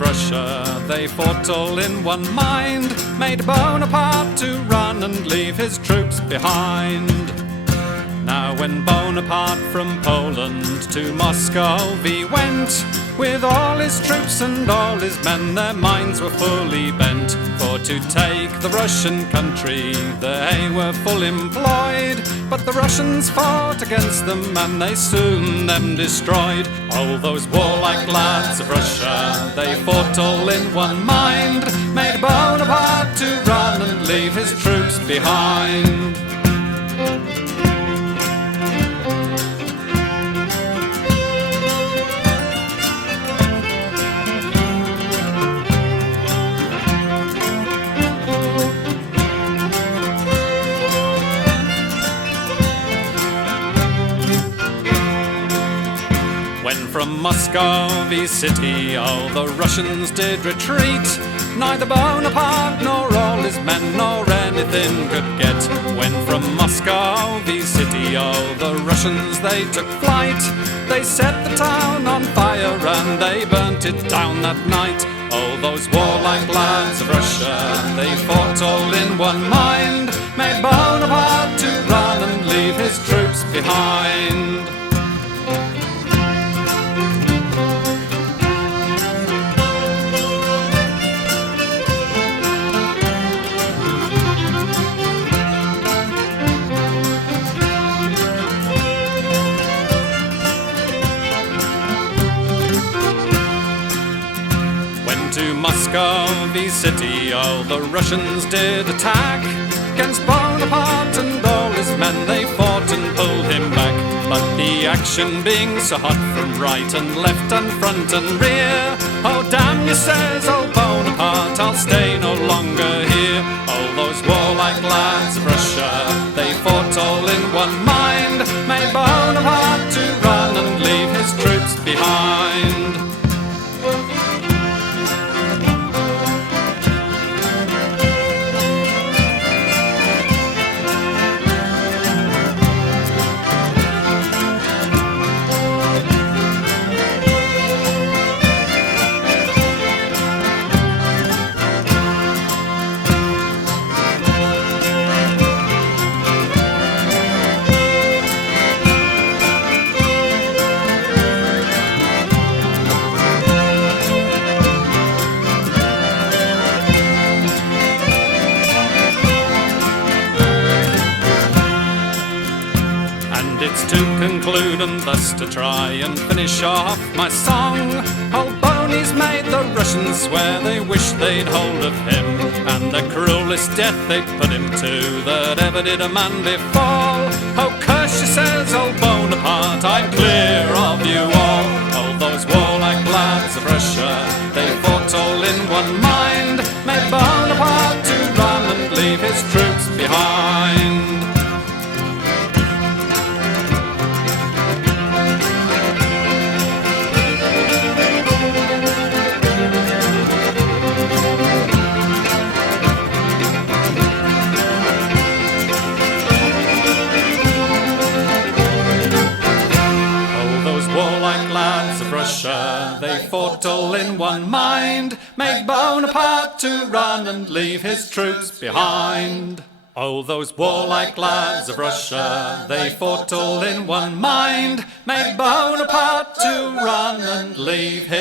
of Russia, they fought all in one mind, made Bonaparte to run and leave his troops behind. Now when Bonaparte from Poland to Moscow he went, with all his troops and all his men, their minds were fully bent for to take the Russian country. They were full employed, but the Russians fought against them and they soon them destroyed. All those warlike lads of Russia, they fought all in one mind, made Bonaparte to run and leave his troops behind. From Muscovy city all the Russians did retreat. Neither Bonaparte nor all his men nor anything could get. When from Muscovy city all the Russians they took flight, they set the town on fire and they burnt it down that night. All those warlike lads of Russia, they fought all in one mind, made Bonaparte to run and leave his troops behind. To Muscovy city all the Russians did attack. Against Bonaparte and all his men they fought and pulled him back. But the action being so hot from right and left and front and rear, oh damn you says old Bonaparte, I'll stay no longer here. All those warlike lads of Russia, they fought all in one mind, made Bonaparte to run and leave his troops behind. To conclude and thus to try and finish off my song, old Bony's made the Russians swear they wish they'd hold of him, and the cruelest death they'd put him to that ever did a man befall. Oh curse, she says, old Bonaparte, I'm clear of you all. All those warlike lads of Russia, they fought all in one mind, made Bonaparte to run and leave his troops behind. They fought all in one mind, made Bonaparte to run and leave his troops behind. Oh, those warlike lads of Russia, they fought all in one mind, made Bonaparte to run and leave his